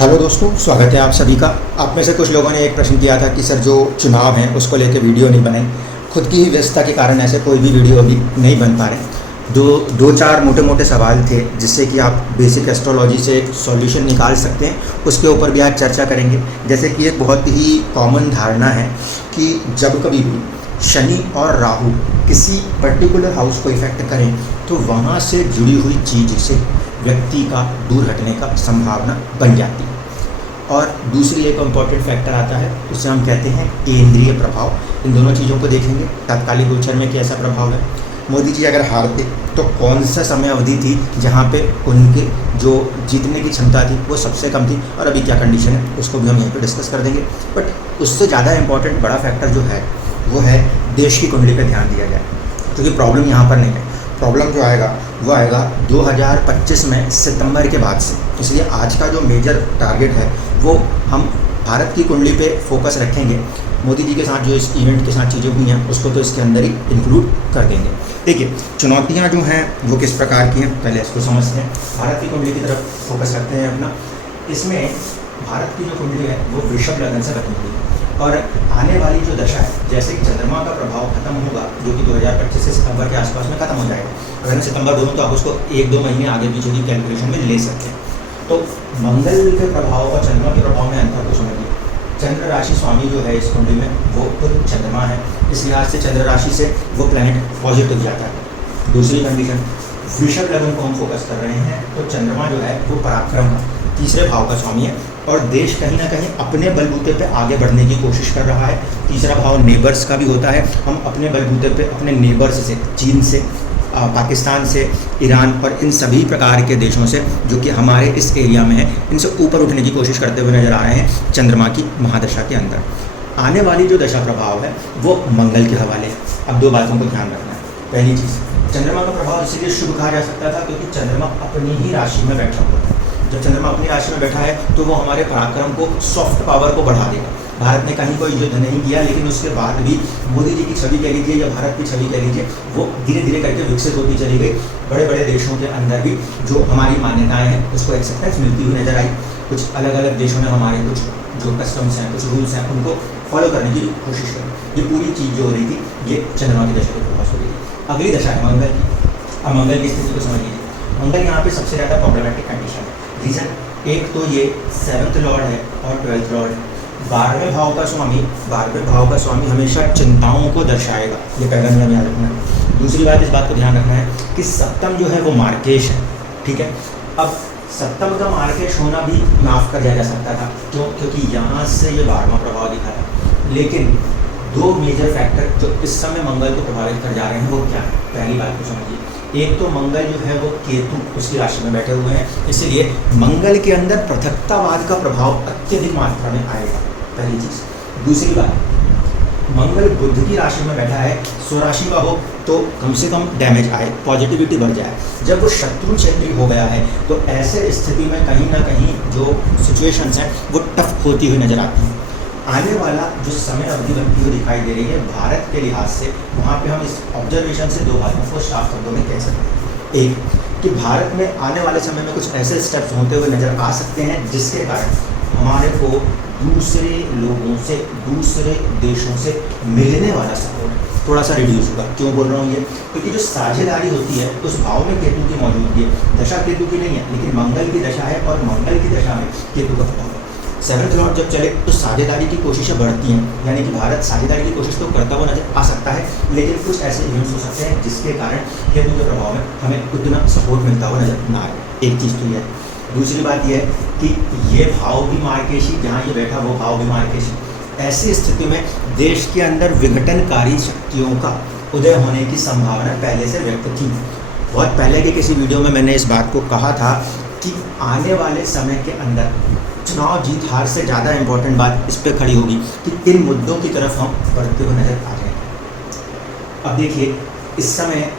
Hello दोस्तों, स्वागत है आप सभी का। आप में से कुछ लोगों ने एक प्रश्न किया था कि सर जो चुनाव हैं उसको लेकर वीडियो नहीं बनाई। खुद की ही व्यस्तता के कारण ऐसे कोई भी वीडियो अभी नहीं बन पा रहे। दो चार मोटे मोटे सवाल थे जिससे कि आप बेसिक एस्ट्रोलॉजी से एक सॉल्यूशन निकाल सकते हैं, उसके ऊपर भी आज चर्चा करेंगे। जैसे कि एक बहुत ही कॉमन धारणा है कि जब कभी भी शनि और राहु किसी पर्टिकुलर हाउस को इफ़ेक्ट करें तो वहाँ से जुड़ी हुई चीज़ से व्यक्ति का दूर हटने का संभावना बन जाती है। और दूसरी एक इम्पॉर्टेंट फैक्टर आता है, उसे हम कहते हैं केंद्रीय प्रभाव। इन दोनों चीज़ों को देखेंगे। तात्कालिक गोचर में कैसा प्रभाव है, मोदी जी अगर हारते तो कौन सा समय अवधि थी जहाँ पे उनके जो जीतने की क्षमता थी वो सबसे कम थी, और अभी क्या कंडीशन है उसको भी हम यहीं पे डिस्कस कर देंगे। बट उससे ज़्यादा इम्पॉर्टेंट बड़ा फैक्टर जो है वो है देश की कुंडली पे ध्यान दिया जाए, क्योंकि प्रॉब्लम यहाँ पर नहीं है। प्रॉब्लम जो आएगा वो आएगा 2025 में सितंबर के बाद से। इसलिए आज का जो मेजर टारगेट है वो हम भारत की कुंडली पे फोकस रखेंगे। मोदी जी के साथ जो इस इवेंट के साथ चीज़ें हुई हैं उसको तो इसके अंदर ही इंक्लूड कर देंगे। देखिए, चुनौतियाँ जो हैं वो किस प्रकार की हैं, पहले इसको समझते हैं। भारत की कुंडली की तरफ फोकस रखते हैं अपना। इसमें भारत की जो कुंडली है वो वृषभ लग्न से बनी हुई है, और आने वाली जो दशा है, जैसे कि चंद्रमा का प्रभाव खत्म होगा जो कि 2025 से सितंबर के आसपास में खत्म हो जाएगा। अगर सितंबर बोलूँ तो आप उसको 1-2 महीने आगे पीछे की कैलकुलेशन में ले सकते हैं। तो मंगल के प्रभाव और चंद्रमा के प्रभाव में अंतर को समझिए। चंद्र राशि स्वामी जो है इस कुंडली में वो खुद चंद्रमा है, इस लिहाज से चंद्र राशि से वो प्लैनेट पॉजिटिव जाता है। दूसरी कंडीशन, वृषभ लग्न को हम फोकस कर रहे हैं तो चंद्रमा जो है वो पराक्रम का तीसरे भाव का स्वामी है, और देश कहीं ना कहीं अपने बलबूते पे आगे बढ़ने की कोशिश कर रहा है। तीसरा भाव नेबर्स का भी होता है। हम अपने बलबूते पे अपने नेबर्स से, चीन से, पाकिस्तान से, ईरान और इन सभी प्रकार के देशों से जो कि हमारे इस एरिया में है, इनसे ऊपर उठने की कोशिश करते हुए नजर आ रहे हैं चंद्रमा की महादशा के अंदर। आने वाली जो दशा प्रभाव है वो मंगल के हवाले है। अब 2 बातों को ध्यान रखना है। पहली चीज़, चंद्रमा का प्रभाव इसीलिए शुभ कहा जा सकता था क्योंकि चंद्रमा अपनी ही राशि में बैठा हुआ था। जब चंद्रमा अपनी राशि में बैठा है तो वो हमारे पराक्रम को, सॉफ्ट पावर को बढ़ा देगा। भारत ने कहीं कोई युद्ध नहीं किया, लेकिन उसके बाद भी मोदी जी की छवि कह लीजिए या भारत की छवि कह लीजिए, वो धीरे धीरे करके विकसित होती चली गई। बड़े बड़े देशों के अंदर भी जो हमारी मान्यताएं हैं उसको एक्सेप्टेंस मिलती हुई नजर आई। कुछ अलग अलग देशों में हमारे कुछ जो कस्टम्स हैं, कुछ रूल्स हैं, उनको फॉलो करने की कोशिश करी। ये पूरी चीज़ जो हो रही थी ये चंद्रमा की दशा के प्रभाव हो रही थी। अगली दशा है मंगल की। अब मंगल की स्थिति को समझ लीजिए। मंगल यहाँ पे सबसे ज़्यादा प्रॉब्लमेटिक कंडीशन है। रीज़न, एक तो ये 7th लॉर्ड है और 12th लॉर्ड है। 12वें भाव का स्वामी हमेशा चिंताओं को दर्शाएगा, ये पहला नियम याद रखना है। दूसरी बात, इस बात को ध्यान रखना है कि सप्तम जो है वो मार्केश है, ठीक है। अब सप्तम का मार्केश होना भी माफ़ कर दिया जा सकता था, क्यों? क्योंकि यहाँ से ये 12वां प्रभाव दिखा था। लेकिन 2 मेजर फैक्टर जो इस समय मंगल को प्रभावित कर जा रहे हैं वो क्या है, पहली बात को समझिए। एक तो मंगल जो है वो केतु उसकी राशि में बैठे हुए हैं, इसलिए मंगल के अंदर पृथकतावाद का प्रभाव अत्यधिक मात्रा में आएगा, पहली चीज़। दूसरी बात, मंगल बुध की राशि में बैठा है, स्वराशि का हो तो कम से कम डैमेज आए, पॉजिटिविटी बढ़ जाए। जब वो शत्रु क्षेत्रीय हो गया है तो ऐसे स्थिति में कहीं ना कहीं जो सिचुएशंस हैं वो टफ होती हुई नजर आती हैं। आने वाला जो समय अवधि बनती हुई दिखाई दे रही है भारत के लिहाज से, वहाँ पे हम इस ऑब्जर्वेशन से 2 बातों को साफ शब्दों में कह सकते हैं। एक कि भारत में आने वाले समय में कुछ ऐसे स्टेप्स होते हुए नज़र आ सकते हैं जिसके कारण हमारे को दूसरे लोगों से, दूसरे देशों से मिलने वाला सपोर्ट थोड़ा सा रिड्यूस होगा। क्यों बोल रहा हूँ ये? क्योंकि जो साझेदारी होती है उस भाव में केतु की मौजूदगी है। दशा केतु की नहीं है, लेकिन मंगल की दशा है, और मंगल की दशा में केतु का प्रभाव है। 7th लॉर्ड जब चले तो साझेदारी की कोशिशें बढ़ती हैं, यानी कि भारत साझेदारी की कोशिश तो करता हुआ नजर आ सकता है, लेकिन कुछ ऐसे इवेंट्स हो सकते हैं जिसके कारण केतु के प्रभाव में हमें उतना सपोर्ट मिलता हुआ नजर ना आए। एक चीज़ तो ये है। दूसरी बात यह है कि ये भाव भी मार्केशी, जहाँ ये बैठा वो भाव भी मार्केशी। ऐसी स्थिति में देश के अंदर विघटनकारी शक्तियों का उदय होने की संभावना पहले से व्यक्त थी। बहुत पहले के किसी वीडियो में मैंने इस बात को कहा था कि आने वाले समय के अंदर चुनाव जीत हार से ज़्यादा इम्पोर्टेंट बात इस पर खड़ी होगी कि इन मुद्दों की तरफ हम बढ़ते हुए नजर आ जाएंगे। अब देखिए, इस समय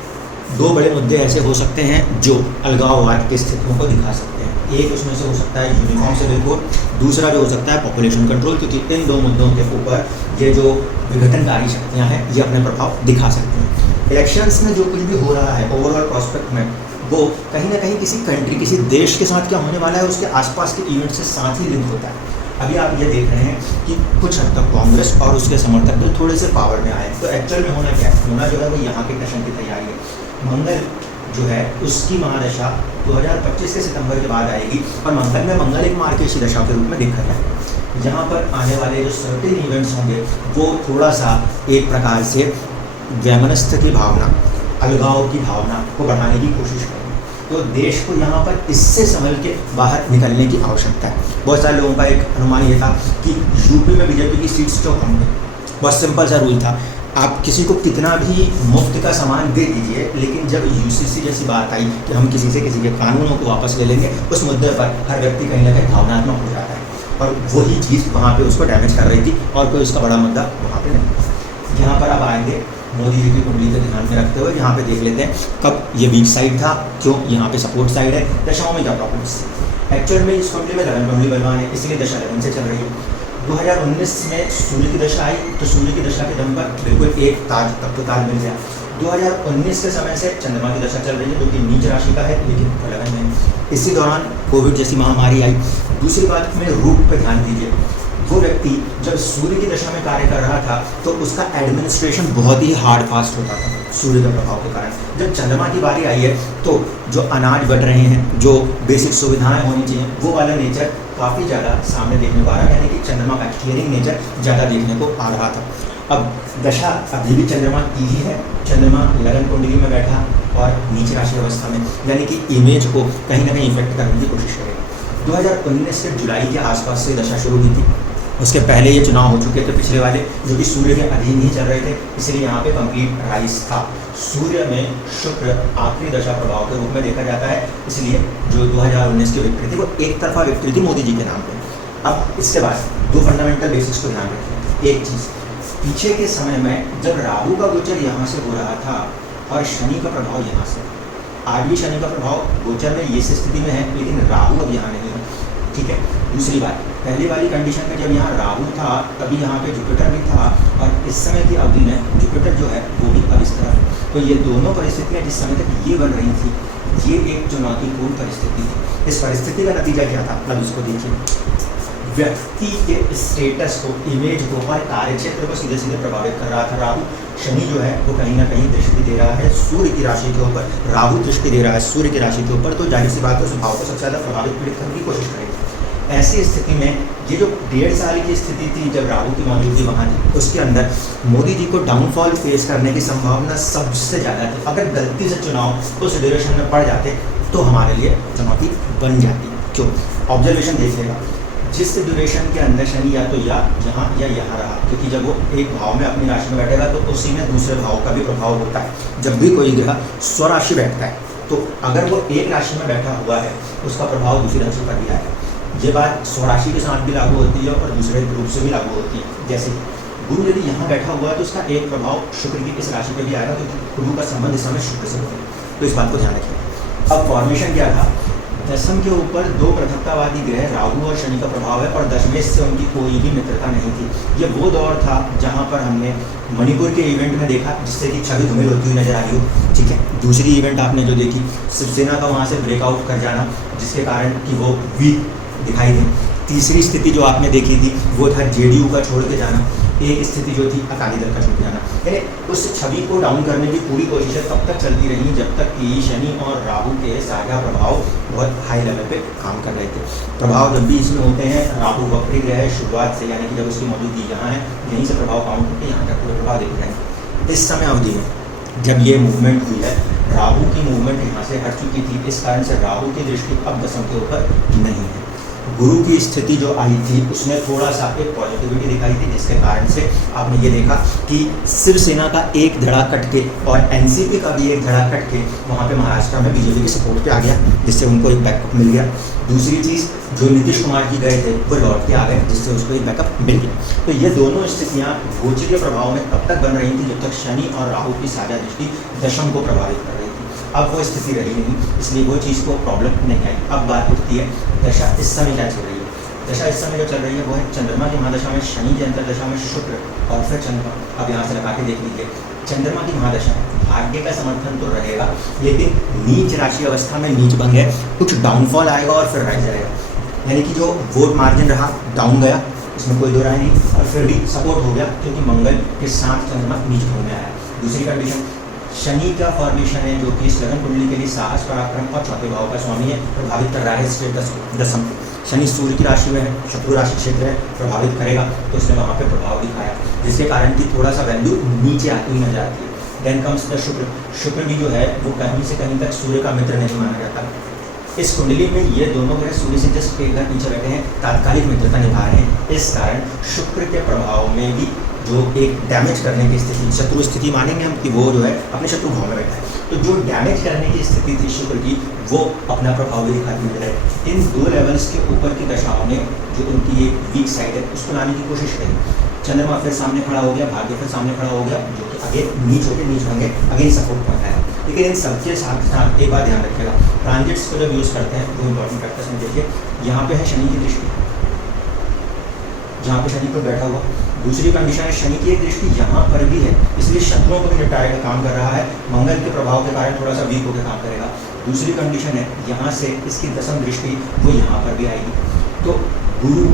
2 बड़े मुद्दे ऐसे हो सकते हैं जो अलगाववाद की स्थितियों को दिखा सकते हैं। एक उसमें से हो सकता है यूनिफॉर्म सिविल कोड, दूसरा जो हो सकता है पॉपुलेशन कंट्रोल, क्योंकि इन 2 मुद्दों के ऊपर ये जो विघटनकारी शक्तियाँ हैं ये अपने प्रभाव दिखा सकती हैं। इलेक्शंस में जो कुछ भी हो रहा है ओवरऑल प्रॉस्पेक्ट में वो कहीं ना कहीं किसी कंट्री, किसी देश के साथ क्या होने वाला है उसके आसपास के इवेंट से साथ ही लिंक होता है। अभी आप ये देख रहे हैं कि कुछ हद तक कांग्रेस और उसके समर्थक दल थोड़े से पावर में आए, तो एक्चुअल में होना क्या है, होना जो है वो यहाँ के टशन की तैयारी है। मंगल जो है उसकी महादशा 2025 के सितंबर के बाद आएगी, और मंगल में मंगल एक मार्केशी दशा के रूप में देखा जाए। यहाँ पर आने वाले जो सर्टेन इवेंट्स होंगे वो थोड़ा सा एक प्रकार से वैमनस्य की भावना, अलगाव की भावना को बढ़ाने की कोशिश करेंगे। तो देश को यहाँ पर इससे संभल के बाहर निकलने की आवश्यकता है। बहुत सारे लोगों का एक अनुमान ये था कि यूपी में बीजेपी की सीट्स क्यों कम हुई। बहुत सिंपल सा रूल था, आप किसी को कितना भी मुफ्त का सामान दे दीजिए, लेकिन जब यूसीसी जैसी बात आई कि हम किसी से किसी के कानूनों को वापस ले लेंगे, उस मुद्दे पर हर व्यक्ति कहीं ना कहीं भावनात्मक हो जाता है, और वही चीज़ वहाँ पे उसको डैमेज कर रही थी, और कोई उसका बड़ा मुद्दा वहाँ पे नहीं था। यहाँ पर अब आएंगे मोदी जी की कुंडली को ध्यान में रखते हुए यहाँ पे देख लेते हैं कब ये वीक साइड था, क्यों यहाँ पे सपोर्ट साइड है, दशाओं में क्या प्रॉब्लम्स। एक्चुअल में इस कुंडली में लगन कुंडली बलवान है, इसलिए दशा लगन से चल रही है। 2019 में सूर्य की दशा आई, तो सूर्य की दशा के दम पर बिल्कुल एक ताज तब तो ताज मिल गया। 2019 के समय से चंद्रमा की दशा चल रही है, जो कि नीच राशि का है लेकिन लगन में। इसी दौरान कोविड जैसी महामारी आई। दूसरी बात में रूप पर ध्यान दीजिए, वो व्यक्ति जब सूर्य की दशा में कार्य कर रहा था तो उसका एडमिनिस्ट्रेशन बहुत ही हार्ड फास्ट होता था सूर्य के प्रभाव के कारण। जब चंद्रमा की बारी आई है तो जो अनाज बट रहे हैं, जो बेसिक सुविधाएं होनी चाहिए, वो वाला नेचर काफ़ी ज़्यादा सामने देखने को आ रहा है, यानी कि चंद्रमा का क्लियरिंग नेचर ज़्यादा देखने को आ रहा था। अब दशा अभी भी चंद्रमा की ही है, चंद्रमा लगन कुंडली में बैठा और नीच राशि अवस्था में, यानी कि इमेज को कहीं ना कहीं इफेक्ट करने की कोशिश करेगा। 2019 के जुलाई के आसपास से दशा शुरू हुई थी। उसके पहले ये चुनाव हो चुके थे पिछले वाले, जो कि सूर्य के अधीन ही चल रहे थे, इसलिए यहाँ पे कंप्लीट राइस था। सूर्य में शुक्र आखिरी दशा प्रभाव के रूप में देखा जाता है, इसलिए जो 2019 की विक्ट्री थी वो एक तरफा विक्ट्री थी मोदी जी के नाम पे। अब इसके बाद दो फंडामेंटल बेसिस को ध्यान रखें। एक चीज़, पीछे के समय में जब राहु का गोचर यहाँ से हो रहा था और शनि का प्रभाव यहाँ से, आज भी शनि का प्रभाव गोचर में ये स्थिति में है, लेकिन राहु अब यहाँ नहीं है, ठीक है। दूसरी बात, पहली वाली कंडीशन में जब यहाँ राहु था तभी यहाँ पे जुपिटर भी था, और इस समय की अवधि में जुपिटर जो है वो भी अब इस तरफ। तो ये दोनों परिस्थितियाँ जिस समय तक ये बन रही थी, ये एक चुनौतीपूर्ण परिस्थिति थी। इस परिस्थिति का नतीजा क्या था, अब इसको देखिए। व्यक्ति के स्टेटस को, इमेज को और कार्यक्षेत्र को सीधे सीधे प्रभावित कर रहा था राहु। शनि जो है वो कहीं ना कहीं दृष्टि दे रहा है सूर्य की राशि के ऊपर, राहु दृष्टि दे रहा है सूर्य की राशि के ऊपर, तो जाहिर सी बात है उस भाव को सबसे ज़्यादा प्रभावित पीड़ित करने की कोशिश करेगी। ऐसी स्थिति में ये जो 1.5 साल की स्थिति थी जब राहु की मौजूदगी वहाँ थी, उसके अंदर मोदी जी को डाउनफॉल फेस करने की संभावना सबसे ज़्यादा थी। अगर गलती से चुनाव उस ड्यूरेशन में पड़ जाते तो हमारे लिए चुनौती बन जाती। क्यों? ऑब्जर्वेशन देखिएगा, जिस ड्यूरेशन के अंदर शनि या तो यहाँ या यहाँ रहा, क्योंकि जब वो एक भाव में अपनी राशि में बैठेगा तो उसी में दूसरे भाव का भी प्रभाव होता है। जब भी कोई ग्रह स्वराशि बैठता है तो अगर वो एक राशि में बैठा हुआ है उसका प्रभाव दूसरी राशि पर भी आएगा। ये बात स्वराशि के साथ भी लागू होती है और दूसरे रूप से भी लागू होती है। जैसे गुरु यदि यहाँ बैठा हुआ है तो उसका एक प्रभाव शुक्र की इस राशि पर भी आएगा, क्योंकि गुरु का संबंध इस समय शुक्र से होता है। तो इस बात को ध्यान रखिए। अब फॉर्मेशन क्या था, दशम के ऊपर दो पृथकतावादी ग्रह राहु और शनि का प्रभाव है, और दशमेश से उनकी कोई भी मित्रता नहीं थी। ये वो दौर था जहाँ पर हमने मणिपुर के इवेंट में देखा जिससे कि छवि धूमिल होती हुई नजर आई हो, ठीक है। दूसरी इवेंट आपने जो देखी शिवसेना का वहाँ से ब्रेकआउट कर जाना, जिसके कारण कि वो वीक दिखाई दी। तीसरी स्थिति जो आपने देखी थी वो था जेडीयू का छोड़ के जाना। एक स्थिति जो थी अकाली दल का छोड़ के जाना, यानी उस छवि को डाउन करने की पूरी कोशिशें तब तक चलती रही जब तक कि शनि और राहु के साझा प्रभाव बहुत हाई लेवल पे काम कर रहे थे। प्रभाव जब भी इसमें होते हैं, राहु वक्री ग्रह है शुरुआत से, यानी कि जब उसकी मौजूदगी यहाँ है यहीं से प्रभाव काउंट होकर यहाँ तक पूरे प्रभाव देख रहे हैं। इस समय अवधि में जब ये मूवमेंट हुई है, राहु की मूवमेंट यहाँ से हट चुकी थी, इस कारण से राहु की दृष्टि अब दशम के ऊपर नहीं है। गुरु की स्थिति जो आई थी उसने थोड़ा सा एक पॉजिटिविटी दिखाई थी, जिसके कारण से आपने ये देखा कि शिवसेना का एक धड़ा कट के और एनसीपी का भी एक धड़ा कट के वहाँ पे महाराष्ट्र में बीजेपी के सपोर्ट पे आ गया, जिससे उनको एक बैकअप मिल गया। दूसरी चीज़, जो नीतीश कुमार जी गए थे वो लौट के आ गए, जिससे उसको एक बैकअप मिल गया। तो ये दोनों स्थितियाँ गोचरीय प्रभाव में तब तक बन रही थी जब तक शनि और राहु की साझा दृष्टि दशम को प्रभावित कर रही थी। अब वो स्थिति रही नहीं, इसलिए वो चीज़ को प्रॉब्लम नहीं आई। अब बात उठती है दशा इस समय क्या चल रही है। दशा इस समय जो चल रही है वो है चंद्रमा की महादशा में शनि की अंतर्दशा में शुक्र और फिर चंद्रमा। अब यहाँ से लगा के देख लीजिए, चंद्रमा की महादशा है, भाग्य का समर्थन तो रहेगा लेकिन नीच राशि अवस्था में नीच भंग है, कुछ डाउनफॉल आएगा और फिर राइज जाएगा। यानी कि जो वोट मार्जिन रहा डाउन गया, इसमें कोई दो राय नहीं, और फिर भी सपोर्ट हो गया क्योंकि मंगल के साथ चंद्रमा नीच भंग में आया। दूसरी कंडीशन, शनि का फॉर्मेशन है जो कि इस लगन कुंडली के लिए साहस पराक्रम और चौथे भाव का स्वामी है, प्रभावित कर रहा है स्टेटस दसम। शनि सूर्य की राशि में है, शत्रु राशि क्षेत्र है, प्रभावित करेगा, तो इसने वहाँ पे प्रभाव दिखाया जिसके कारण कि थोड़ा सा वैल्यू नीचे आती हुई नजर आती है। देन कम्स द शुक्र। शुक्र भी जो है वो कहीं से कहीं तक सूर्य का मित्र नहीं माना जाता। इस कुंडली में ये दोनों ग्रह सूर्य से जस्ट एक घर पीछे बैठे हैं, तात्कालिक मित्रता निभा रहे हैं। इस कारण शुक्र के प्रभाव में भी जो एक डैमेज करने की स्थिति, शत्रु स्थिति मानेंगे हम कि वो जो है अपने शत्रु भाव में बैठा है, तो जो डैमेज करने की स्थिति थी शुक्र की वो अपना प्रभाव भी दिखाती नजर है। इन दो लेवल्स के ऊपर की दशाओं ने जो उनकी एक वीक साइड है उसको लाने की कोशिश करी। चंद्रमा फिर सामने खड़ा हो गया, भाग्य फिर सामने खड़ा हो गया, जो कि आगे नीच होकर नीच होंगे, अगेन सपोर्ट पॉइंट है। लेकिन इन सबके साथ साथ एक बात ध्यान रखिएगा, ट्रांजिट्स को जब यूज़ करते हैं वो इंपॉर्टेंट फैक्टर्स में देखिए, यहाँ पे है शनि की दृष्टि, जहाँ पे शनि पर बैठा हुआ। दूसरी कंडीशन है शनि की एक दृष्टि यहाँ पर भी है, इसलिए शत्रुओं को भी निपटाने का काम कर रहा है, मंगल के प्रभाव के कारण थोड़ा सा वीक होकर काम करेगा। दूसरी कंडीशन है यहाँ से इसकी दसम दृष्टि वो यहाँ पर भी आएगी। तो गुरु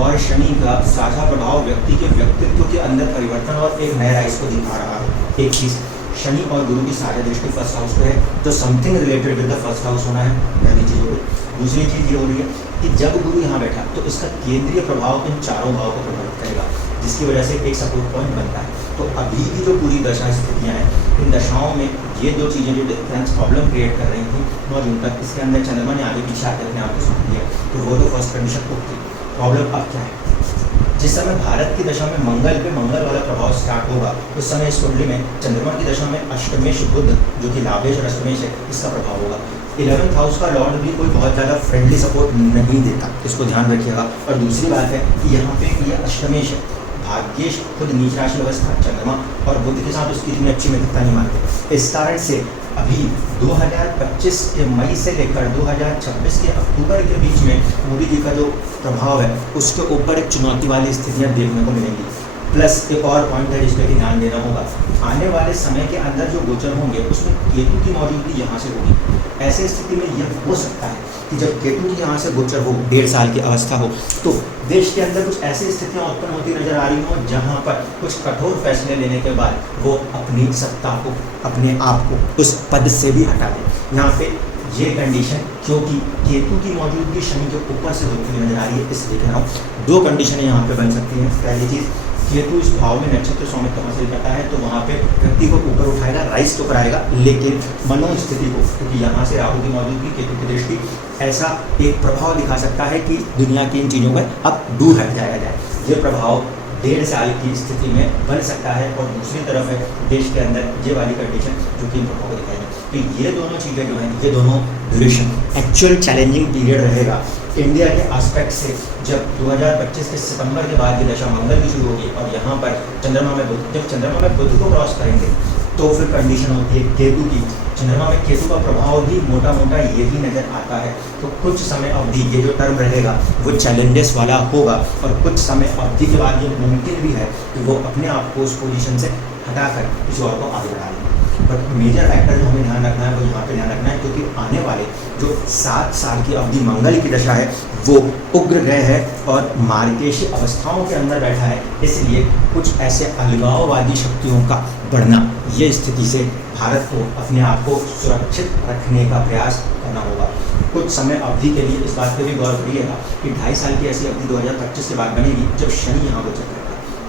और शनि का साझा प्रभाव व्यक्ति के व्यक्तित्व के अंदर परिवर्तन और एक नया राइज को दिखा रहा है। एक चीज़, शनि और गुरु की साझा दृष्टि फर्स्ट हाउस पे है, तो something related with the first house होना है, पहली चीज़ हो गई। दूसरी चीज़ ये हो रही है कि जब गुरु यहाँ बैठा तो इसका केंद्रीय प्रभाव इन चारों भाव को प्रभावित करेगा, जिसकी वजह से एक सपोर्ट पॉइंट बनता है। तो अभी की जो पूरी दशा स्थितियाँ हैं, इन दशाओं में ये दो चीज़ें जो डिफरेंस प्रॉब्लम क्रिएट कर रही थी 9 जून तक, इसके अंदर चंद्रमा ने आगे पीछे आकर अपने आप को समझ लिया, तो वो तो फर्स्ट कंडीशन ओके। प्रॉब्लम अब क्या है, जिस समय भारत की दशा में मंगल पे मंगल वाला प्रभाव स्टार्ट होगा उस समय इस कुंडली में चंद्रमा की दशा में अष्टमेश बुध जो कि लाभेश और अष्टमेश है इसका प्रभाव होगा। 11th हाउस का लॉर्ड भी कोई बहुत ज़्यादा फ्रेंडली सपोर्ट नहीं देता, इसको ध्यान रखिएगा। और दूसरी बात है कि यहाँ पे ये अष्टमेश है, भाग्येश खुद नीच राशि अवस्था चंद्रमा और बुध के साथ उसकी इतनी अच्छी मित्रता नहीं मानते। इस कारण से अभी 2025 के मई से लेकर 2026 के अक्टूबर के बीच में मोदी जी का जो प्रभाव है उसके ऊपर एक चुनौती वाली स्थितियाँ देखने को मिलेंगी। प्लस एक और पॉइंट है जिस पर ध्यान देना होगा, आने वाले समय के अंदर जो गोचर होंगे उसमें केतु की मौजूदगी यहाँ से होगी। ऐसे स्थिति में यह हो सकता है कि जब केतु की यहाँ से गोचर हो, 1.5 साल की अवस्था हो, तो देश के अंदर कुछ ऐसी स्थितियाँ उत्पन्न होती नजर आ रही हों जहाँ पर कुछ कठोर फैसले लेने के बाद वो अपनी सत्ता को, अपने आप को उस पद से भी हटा दें। यहाँ पे ये कंडीशन क्योंकि केतु की मौजूदगी शनि के ऊपर से होती हुई नजर आ रही है, इसलिए कह रहा हूँ 2 कंडीशन यहाँ पे बन सकती हैं। पहली चीज़, केतु इस भाव में नक्षत्र स्वामित्व हासिल करता है तो वहाँ पे व्यक्ति को ऊपर उठाएगा, राइज तो कराएगा, लेकिन मनोस्थिति को, क्योंकि यहाँ से राहु की मौजूदगी, केतु की दृष्टि ऐसा एक प्रभाव दिखा सकता है कि दुनिया की इन चीज़ों पर अब दूर हट जाया जाए। ये प्रभाव 1.5 साल की स्थिति में बन सकता है। और दूसरी तरफ है देश के अंदर ये वाली कंडीशन जो कि इन प्रभाव को दिखाएगी। तो ये दोनों चीज़ें जो हैं, ये दोनों ड्यूरेशन एक्चुअल चैलेंजिंग पीरियड रहेगा इंडिया के आस्पेक्ट से। जब 2025 के सितंबर के बाद की दशा मंगल की शुरू होगी और यहाँ पर चंद्रमा में बुध, जब चंद्रमा में बुध को क्रॉस करेंगे तो फिर कंडीशन होती है केतु की। चंद्रमा में केतु का प्रभाव भी मोटा मोटा यही नज़र आता है। तो कुछ समय अवधि ये जो टर्म रहेगा वो चैलेंजेस वाला होगा और कुछ समय अवधि के बाद ये मुमकिन भी है कि वो अपने आप को उस पोजीशन से हटाकर किसी और को आगे बढ़ा लें। बट मेजर फैक्टर जो हमें ध्यान रखना है वो यहाँ पे ध्यान रखना है, क्योंकि आने वाले जो 7 साल की अवधि मंगल की दशा है वो उग्र ग्रह है और मार्गेशी अवस्थाओं के अंदर बैठा है, इसलिए कुछ ऐसे अलगाववादी शक्तियों का बढ़ना, ये स्थिति से भारत को अपने आप को सुरक्षित रखने का प्रयास करना होगा। कुछ समय अवधि के लिए इस बात पर भी गौर करिएगा कि 2.5 साल की ऐसी अवधि 2025 के बाद बनेगी जब शनि यहाँ को चक्कर,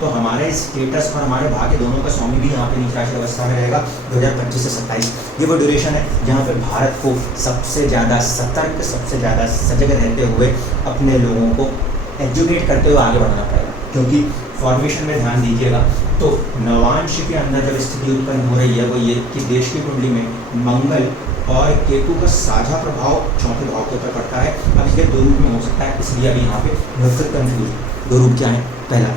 तो हमारे स्टेटस और हमारे भाग्य दोनों का स्वामी भी यहाँ पे नीच राशि अवस्था में रहेगा 2025 से 27। ये वो ड्यूरेशन है जहाँ पे भारत को सबसे ज़्यादा सतर्क, सबसे ज़्यादा सजग रहते हुए अपने लोगों को एजुकेट करते हुए आगे बढ़ना पड़ेगा। क्योंकि फॉर्मेशन में ध्यान दीजिएगा तो नवांश के अंदर जब स्थिति उत्पन्न हो रही है वो ये कि देश की कुंडली में मंगल और केतु का साझा प्रभाव चौथे भाव के ऊपर पड़ता है। अब ये 2 रूप में हो सकता है, इसलिए अभी यहाँ पे व्यवस्थित कंफ्यूज। 2 रूप क्या है? पहला,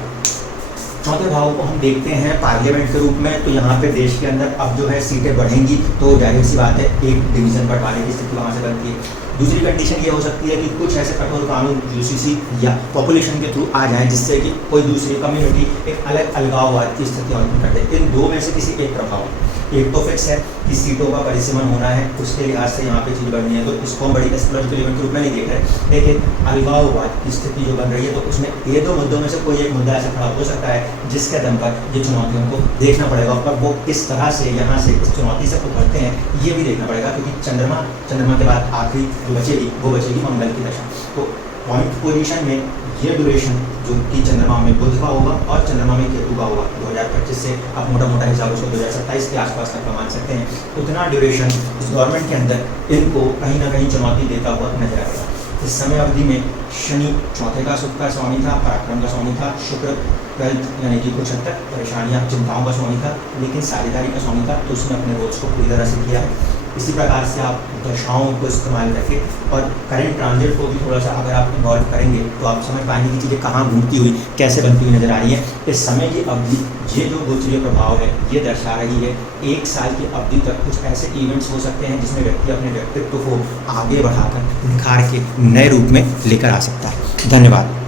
चौथे भाव को हम देखते हैं पार्लियामेंट के रूप में, तो यहाँ पे देश के अंदर अब जो है सीटें बढ़ेंगी तो जाहिर सी बात है एक डिवीज़न बंटवारे की स्थिति वहाँ से बनती है। दूसरी कंडीशन ये हो सकती है कि कुछ ऐसे कठोर कानून यूसीसी या पॉपुलेशन के थ्रू आ जाएं जिससे कि कोई दूसरी कम्युनिटी एक अलग अलगाववाद की स्थिति उत्पन्न कर दे। इन दो में से किसी एक प्रभाव, एक तो फिक्स है कि सीटों का परिसीमन होना है, उसके लिहाज से यहाँ पे चीज़ बढ़नी है, तो इसको हम बड़ी एस्ट्रोलॉजिकल इवेंट के रूप में नहीं देख रहे। लेकिन अलगाववाद की स्थिति जो बन रही है, तो उसमें ये दो मुद्दों में से कोई एक मुद्दा ऐसा खड़ा हो सकता है जिसके दम पर ये चुनौतियों को देखना पड़ेगा और वो किस तरह से यहाँ से इस चुनौती से उभरते हैं ये भी देखना पड़ेगा, क्योंकि चंद्रमा के बाद आखिरी जो बचेगी वो बचेगी मंगल की दशा। तो पॉइंट पोजीशन में ये ड्यूरेशन जो कि चंद्रमा में बुध का होगा और चंद्रमा में केतु का होगा 2025 से आप मोटा मोटा हिसाब उसको 2027 के आसपास तक मान सकते हैं, उतना ड्यूरेशन इस गवर्नमेंट के अंदर इनको कहीं ना कहीं चुनौती देता हुआ नजर आएगा। इस समय अवधि में शनि चौथे का सुख का स्वामी था, पराक्रम का स्वामी था, शुक्र वेल्थ यानी कि कुछ हद तक परेशानियाँ चिंताओं का स्वामी था, लेकिन साझेदारी का स्वामी था, तो उसने अपने रोज को पूरी तरह से किया है। इसी प्रकार से आप दशाओं को इस्तेमाल करके और करेंट ट्रांजिट को भी थोड़ा सा अगर आप इन्वॉल्व करेंगे तो आप समझ पाएंगे कि चीज़ें कहाँ घूमती हुई कैसे बनती हुई नजर आ रही है। इस समय की अवधि ये जो गोचरीय प्रभाव है ये दर्शा रही है 1 साल की अवधि तक कुछ ऐसे इवेंट्स हो सकते हैं जिसमें व्यक्ति अपने व्यक्तित्व को आगे बढ़ाकर निखार के नए रूप में लेकर आ सकता है। धन्यवाद।